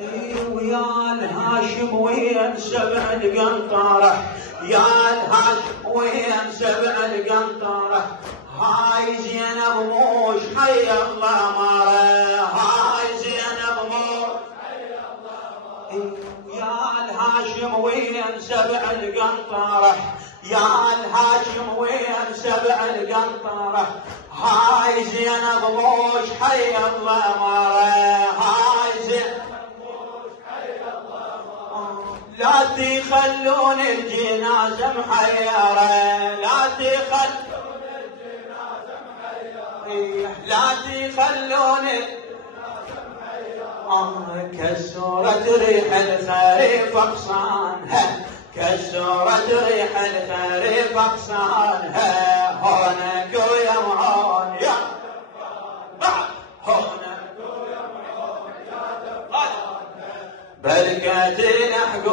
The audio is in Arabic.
ويا الهاشم وين سبع القنطرة، يا الهاشم وين سبع القنطرة، هاي زينب موش حي الله مره، هاي زينب موش حي الله مره. يا الهاشم وين سبع القنطرة، يا الهاشم وين سبع القنطرة، هاي زينب موش حي الله مره، هاي زينب موش حي الله مره. لا تخلون الجنازة محيرة، لا تخلون الجنازة محيرة، لا تخلون الجنازة محيرة. كسرت ريح الخريف اغصانها، كسرت ريح الخريف اغصانها، هونك ويا معون يا دفان، هونك ويا معون يا دفان، بركة الحقوق